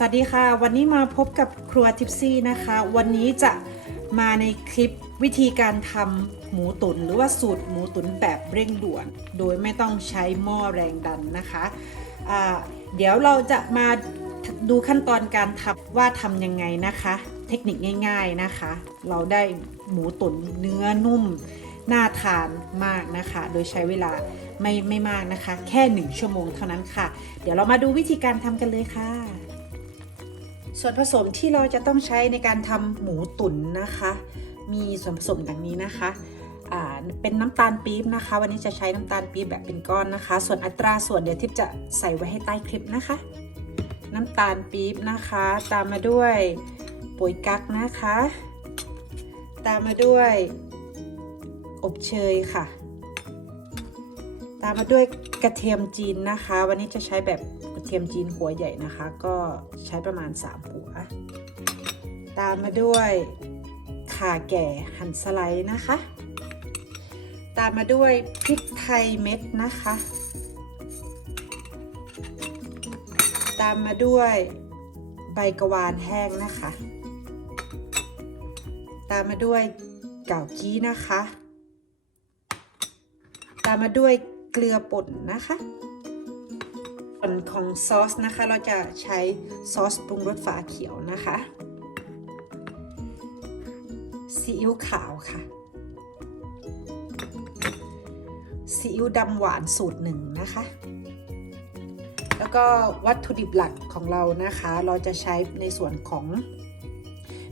สวัสดีค่ะ วันนี้มาพบกับครัวทิปซี่นะคะ วันนี้จะมาในคลิปวิธีการทำหมูตุ๋นหรือว่าสูตรหมูตุ๋นแบบเร่งด่วน โดยไม่ต้องใช้หม้อแรงดันนะคะอ่าเดี๋ยวเราจะมาดูขั้นตอนการทำว่าทำยังไงนะคะ เทคนิคง่าย ๆนะคะ เราได้หมูตุ๋นเนื้อนุ่มน่าทานมากนะคะ โดยใช้เวลาไม่ไม่มากนะคะ แค่ 1 ชั่วโมงเท่านั้นค่ะ เดี๋ยวเรามาดูวิธีการทำกันเลยค่ะ ส่วนผสมที่เราจะต้องใช้ในการทำหมูตุ๋นนะคะ มีส่วนผสมดังนี้นะคะเป็นน้ำตาลปี๊บนะคะ วันนี้จะใช้น้ำตาลปี๊บแบบเป็นก้อนนะคะ ส่วนอัตราส่วนเดี๋ยวทิพจะใส่ไว้ให้ใต้คลิปนะคะ น้ำตาลปี๊บนะคะ ตามมาด้วยปุ๋ยกั๊กนะคะ ตามมาด้วยอบเชยค่ะ ตามมาด้วยกระเทียมจีนนะคะ วันนี้จะใช้แบบ เทียมจีนหัวใหญ่นะคะ ก็ใช้ประมาณ 3 หัว ตามมาด้วยข่าแก่หั่นสไลด์นะคะ ตามมาด้วยพริกไทยเม็ดนะคะ ตามมาด้วยใบกระวานแห้งนะคะ ตามมาด้วยเก่ากี้นะคะ ตามมาด้วยเกลือป่นนะคะ ส่วนของซอสนะคะเราจะใช้ซอสปรุงรสฝาเขียวนะคะซีอิ๊วขาวค่ะซีอิ๊วดำหวานสูตรหนึ่งนะคะ แล้วก็วัตถุดิบหลักของเรานะคะ เราจะใช้ในส่วนของ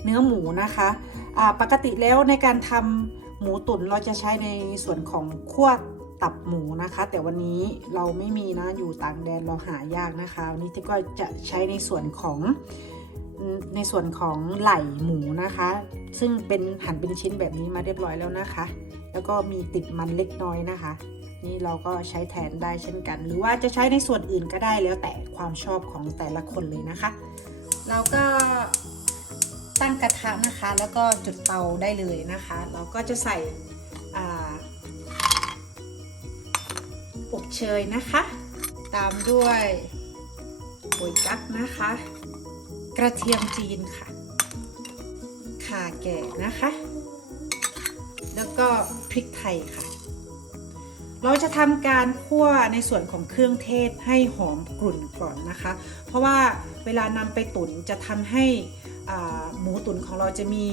เนื้อหมูนะคะปกติแล้วในการทำหมูตุ๋นเราจะใช้ในส่วนของคั่ว ตับหมูนะคะ แต่วันนี้เราไม่มีนะอยู่ต่างแดนเราหายากนะคะ วันนี้ที่ก็จะใช้ในส่วนของในส่วนของไหล่หมูนะคะ ซึ่งเป็นหั่นเป็นชิ้นแบบนี้มาเรียบร้อยแล้วนะคะ แล้วก็มีติดมันเล็กน้อยนะคะ นี่เราก็ใช้แทนได้เช่นกัน หรือว่าจะใช้ในส่วนอื่นก็ได้แล้วแต่ความชอบของแต่ละคนเลยนะคะ เราก็ตั้งกระทะนะคะ แล้วก็จุดเตาได้เลยนะคะ เราก็จะใส่ อบเชยนะคะ ตามด้วยปุ๋ยกั๊กนะคะ กระเทียมจีนค่ะข่าแก่นะคะ แล้วก็พริกไทยค่ะ เราจะทำการคั่วในส่วนของเครื่องเทศให้หอมกลุ่นก่อนนะคะ เพราะว่าเวลานำไปตุ๋นจะทำให้หมูตุ๋นของเราจะมี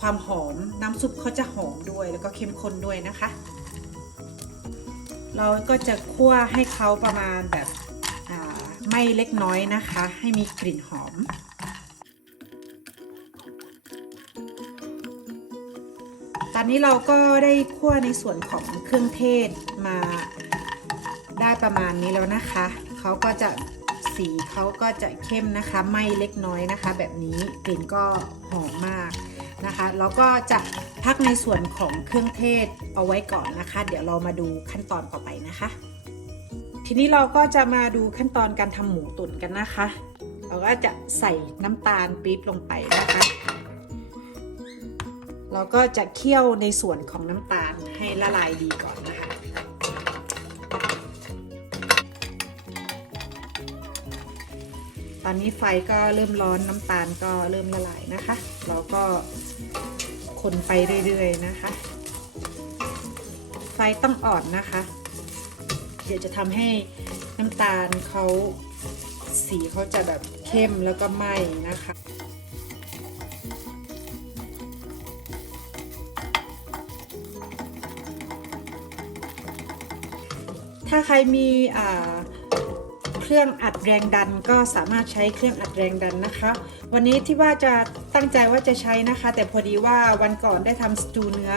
ความหอมน้ำซุปเขาจะหอมด้วยแล้วก็เข้มข้นด้วยนะคะ เราก็จะคั่วให้เขาประมาณแบบไม่เล็กน้อยนะคะ ให้มีกลิ่นหอม ตอนนี้เราก็ได้คั่วในส่วนของเครื่องเทศมาได้ประมาณนี้แล้วนะคะ เขาก็จะสีเขาก็จะเข้มนะคะ ไม่เล็กน้อยนะคะ แบบนี้กลิ่นก็หอมมาก นะคะแล้วก็จะพักในส่วนของเครื่องเทศเอาไว้ก่อนนะคะ เดี๋ยวเรามาดูขั้นตอนต่อไปนะคะ ทีนี้เราก็จะมาดูขั้นตอนการทำหมูตุ๋นกันนะคะ เราก็จะใส่น้ำตาลปี๊บลงไปนะคะ เราก็จะเคี่ยวในส่วนของน้ำตาลให้ละลายดีก่อนนะคะตอนนี้ไฟก็เริ่มร้อนน้ำตาลก็เริ่มละลายนะคะ เราก็ คนไปเรื่อยๆนะคะ ไฟต้องอ่อนนะคะ เดี๋ยวจะทำให้น้ำตาลเขาสีเขาจะแบบเข้มแล้วก็ไหม้นะคะถ้าใครมีเครื่องอัดแรงดันก็สามารถใช้เครื่องอัดแรงดันนะคะ วันนี้ที่ว่าจะ ตั้งใจว่าจะใช้นะคะ แต่พอดีว่าวันก่อนได้ทำสตูเนื้อ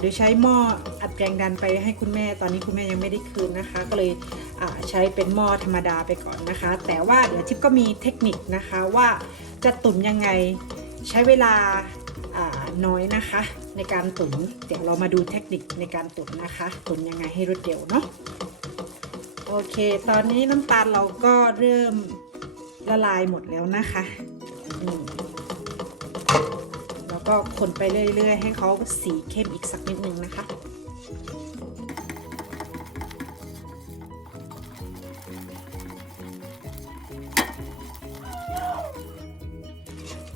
โดยใช้หม้ออัดแรงดันไปให้คุณแม่ ตอนนี้คุณแม่ยังไม่ได้คืนนะคะ ก็เลยใช้เป็นหม้อธรรมดาไปก่อนนะคะ แต่ว่าเดี๋ยวทิปก็มีเทคนิคนะคะว่าจะตุ๋นยังไงใช้เวลาน้อยนะคะ ในการตุ๋นเดี๋ยวเรามาดูเทคนิคในการตุ๋นนะคะตุ๋นยังไงให้รวดเร็วเนาะโอเค ตอนนี้น้ำตาลเราก็เริ่มละลายหมดแล้วนะคะนี่ ก็คนไปเรื่อย ๆ ให้เขาสีเข้มอีกสักนิดนึงนะคะ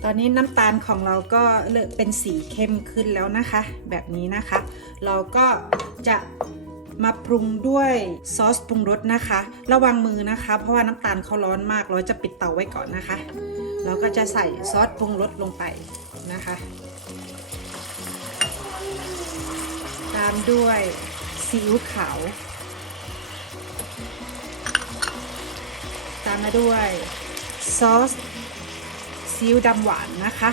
ตอนนี้น้ำตาลของเราก็เริ่มเป็นสีเข้มขึ้นแล้วนะคะ แบบนี้นะคะ เราก็จะมาปรุงด้วยซอสปรุงรสนะคะ ระวังมือนะคะ เพราะว่าน้ำตาลเขาร้อนมาก เราจะปิดเตาไว้ก่อนนะคะ เราก็จะใส่ซอสปรุงรสลงไป นะคะ ตามด้วยซีอิ๊วขาว ตามมาด้วยซอสซีอิ๊วดำหวานนะคะ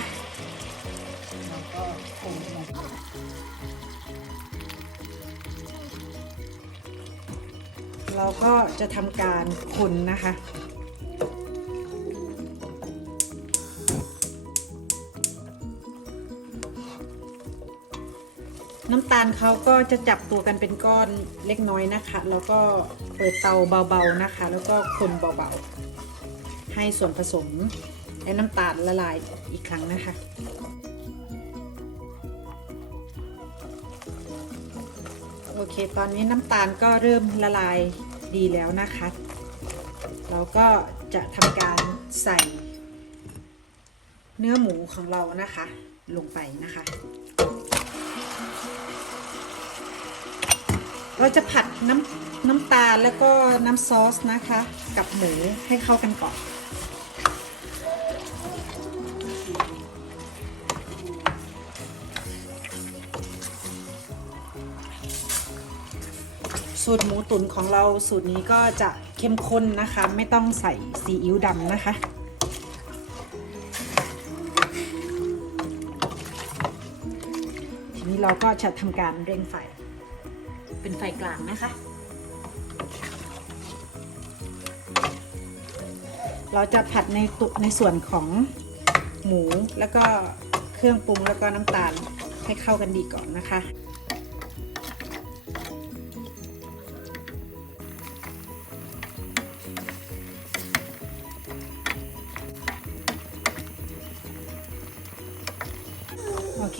แล้วก็คนเราก็จะทำการคนนะคะ น้ำตาลเขาก็จะจับตัวกันเป็นก้อนเล็กน้อยนะคะ แล้วก็เปิดเตาเบาๆนะคะ แล้วก็คนเบาๆ ให้ส่วนผสมและน้ำตาลละลายอีกครั้งนะคะโอเค ตอนนี้น้ำตาลก็เริ่มละลายดีแล้วนะคะ เราก็จะทำการใส่ เนื้อหมูของเรานะคะ ลงไปนะคะ เราจะผัดน้ำน้ำตาลแล้วก็น้ำซอสนะคะ กับหมูให้เข้ากันก่อน สูตรหมูตุ๋นของเราสูตรนี้ก็จะเข้มข้นนะคะ ไม่ต้องใส่ซีอิ๊วดำนะคะทีนี้เราก็จะทำการเร่งไฟ เป็นไฟกลางนะคะ เราจะผัดในตุในส่วนของหมูแล้วก็เครื่องปรุงแล้วก็น้ำตาลให้เข้ากันดีก่อนนะคะ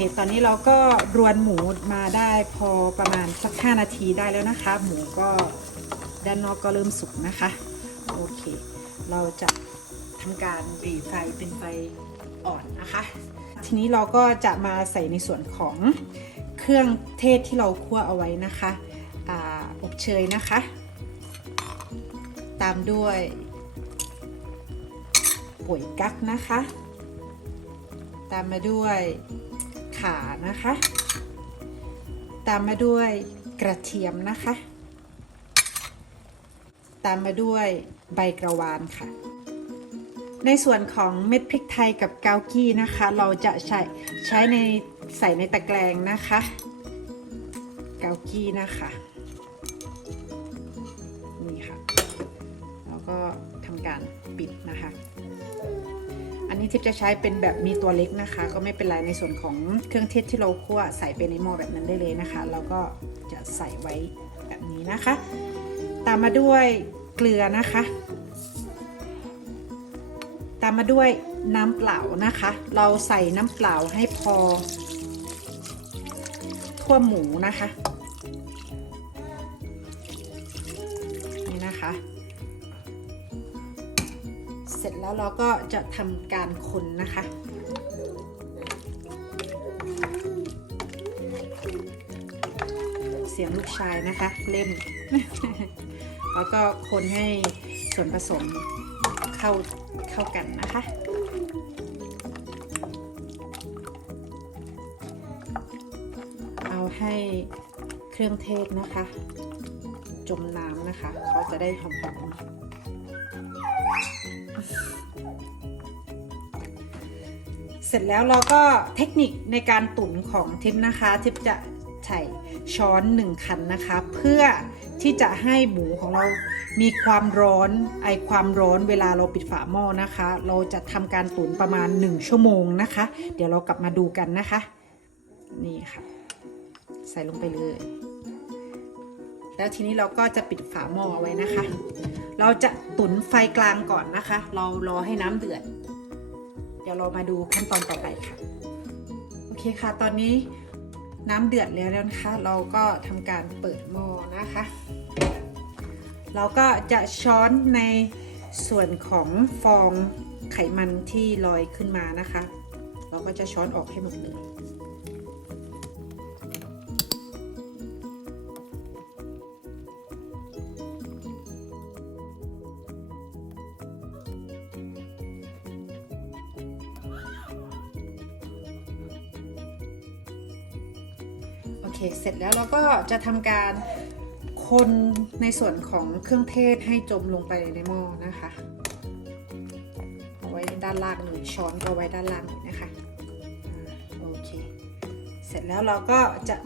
เคตอนนี้เราก็รวนหมูมาได้พอประมาณสัก 5 นาทีได้แล้วนะคะ หมูก็ด้านนอกก็เริ่มสุกนะคะ โอเค เราจะทำการรีไฟเป็นไฟอ่อนนะคะ ทีนี้เราก็จะมาใส่ในส่วนของเครื่องเทศที่เราคั่วเอาไว้นะคะออบเชยนะคะ ตามด้วยป่วยกั๊กนะคะ ตามมาด้วย นะคะ ตามมาด้วยกระเทียมนะคะ ตามมาด้วยใบกระวานค่ะ ในส่วนของเม็ดพริกไทยกับเกากี้นะคะ เราจะใช้ใช้ในใส่ในตะแกรงนะคะ เกากี้นะคะนี่ค่ะ แล้วก็ทำการปิดนะคะ นี้ทิพย์จะใช้เป็นแบบมีตัวเล็กนะคะ ก็ไม่เป็นไรในส่วนของเครื่องเทศที่เราคั่วใส่ไปในหม้อแบบนั้นได้เลยนะคะ แล้วก็จะใส่ไว้แบบนี้นะคะ ตามมาด้วยเกลือนะคะ ตามมาด้วยน้ำเปล่านะคะ เราใส่น้ำเปล่าให้พอทั่วหมูนะคะ แล้วเราก็จะทำการคนนะคะ เสียงลูกชายนะคะ เล่น แล้วก็คนให้ส่วนผสมเข้าเข้ากันนะคะเอาให้เครื่องเทศนะคะ จมน้ำนะคะ เขาจะได้หอมๆ เสร็จแล้วเราก็เทคนิคในการตุ๋นของทิปนะคะทิปจะใส่ช้อนหนึ่งคันนะคะ เพื่อที่จะให้หมูของเรามีความร้อนไอความร้อนเวลาเราปิดฝาหม้อนะคะ เราจะทำการตุ๋นประมาณ 1 ชั่วโมงนะคะ เดี๋ยวเรากลับมาดูกันนะคะ นี่ค่ะ ใส่ลงไปเลย แล้วทีนี้เราก็จะปิดฝาหม้อไว้นะคะ เราจะตุ๋นไฟกลางก่อนนะคะ เรารอให้น้ำเดือด ดี๋ยวเรามาดูขั้นตอนต่อไปค่ะ โอเคค่ะ ตอนนี้น้ำเดือดแล้วนะคะ เราก็ทำการเปิดหม้อนะคะ เราก็จะช้อนในส่วนของฟองไขมันที่ลอยขึ้นมานะคะ เราก็จะช้อนออกให้หมดเลย เคเสร็จแล้วเราก็จะทำการคนในส่วนของเครื่องเทศให้จมลงไปในหม้อนะคะเอาไว้ด้านล่างเลยช้อนก็ไว้ด้านล่างนะคะโอเค เสร็จแล้วเราก็จะ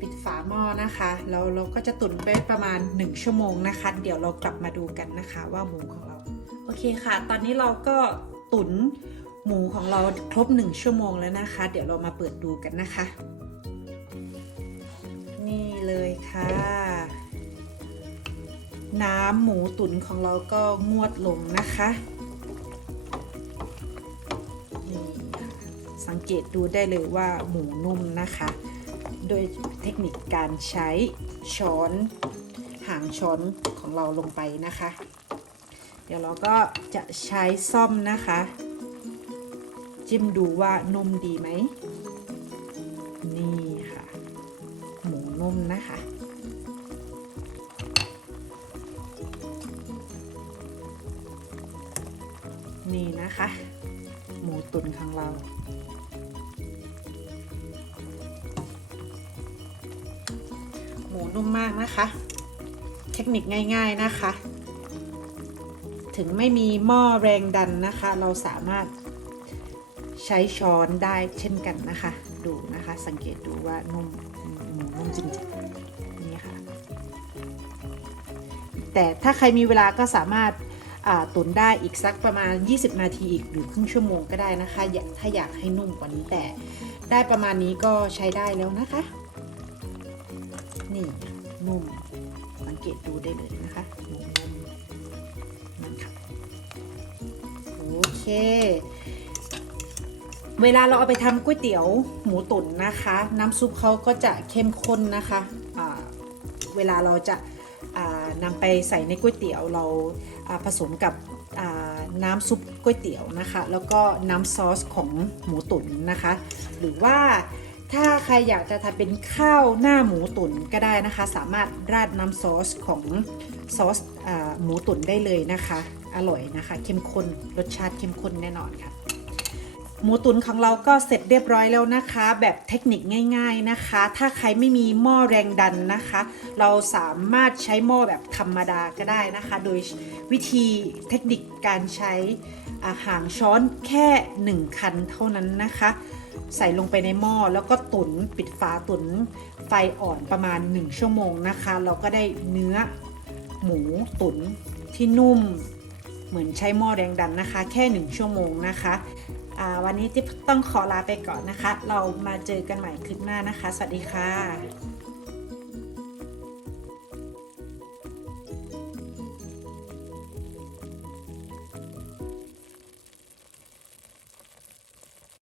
ปิดฝาหม้อนะคะแล้วเราก็จะตุ๋นไปประมาณ 1 ชั่วโมงนะคะ เดี๋ยวเรากลับมาดูกันนะคะว่าหมูของเรา โอเคค่ะ ตอนนี้เราก็ตุ๋นหมูของเราครบ 1 ชั่วโมงแล้วนะคะ เดี๋ยวเรามาเปิดดูกันนะคะ เลยค่ะ น้ำหมูตุ๋นของเราก็งวดลงนะคะนี่ค่ะสังเกตดูได้เลยว่าหมูนุ่มนะคะ โดยเทคนิคการใช้ช้อนหางช้อนของเราลงไปนะคะ เดี๋ยวเราก็จะใช้ซ่อมนะคะ จิ้มดูว่านุ่มดีไหมนี่ค่ะ หมูนุ่มนะคะ นี่นะคะ หมูตุ๋นของเรา หมูนุ่มมากนะคะ เทคนิคง่าย ๆนะคะ ถึงไม่มีหม้อแรงดันนะคะ เราสามารถใช้ช้อนได้เช่นกันนะคะ ดูนะคะสังเกตดูว่านุ่มหมูนุ่มจริงๆนี่ค่ะ แต่ถ้าใครมีเวลาก็สามารถ ตุ๋นได้อีกสักประมาณ 20 นาทีอีกหรือครึ่งชั่วโมงก็ได้นะคะ ถ้าอยากให้นุ่มกว่านี้แต่ได้ประมาณนี้ก็ใช้ได้แล้วนะคะ นี่นุ่มสังเกตดูได้เลยนะคะหมูนุ่มนั่นค่ะโอเคเวลาเราเอาไปทำก๋วยเตี๋ยวหมูตุ๋นนะคะ น้ำซุปเขาก็จะเข้มข้นนะคะเวลาเราจะ นำไปใส่ในก๋วยเตี๋ยวเราผสมกับน้ำซุปก๋วยเตี๋ยวนะคะ แล้วก็น้ำซอสของหมูตุ๋นนะคะ หรือว่าถ้าใครอยากจะทำเป็นข้าวหน้าหมูตุ๋นก็ได้นะคะ สามารถราดน้ำซอสของซอสอหมูตุ๋นได้เลยนะคะ อร่อยนะคะ เข้มข้นรสชาติเข้มข้นแน่นอนค่ะ หมูตุ๋นของเราก็เสร็จเรียบร้อยแล้วนะคะ แบบเทคนิคง่าย ๆนะคะ ถ้าใครไม่มีหม้อแรงดันนะคะ เราสามารถใช้หม้อแบบธรรมดาก็ได้นะคะ โดยวิธีเทคนิคการใช้อาหางช้อนแค่ 1 คันเท่านั้นนะคะ ใส่ลงไปในหม้อแล้วก็ตุ๋นปิดฝาตุ๋นไฟอ่อนประมาณ 1 ชั่วโมงนะคะ เราก็ได้เนื้อหมูตุ๋นที่นุ่มเหมือนใช้หม้อแรงดันนะคะ แค่ 1 ชั่วโมงนะคะ วันนี้จิ๊บต้องขอลาไปก่อนนะคะ เรามาเจอกันใหม่คลิปหน้านะคะ สวัสดีค่ะ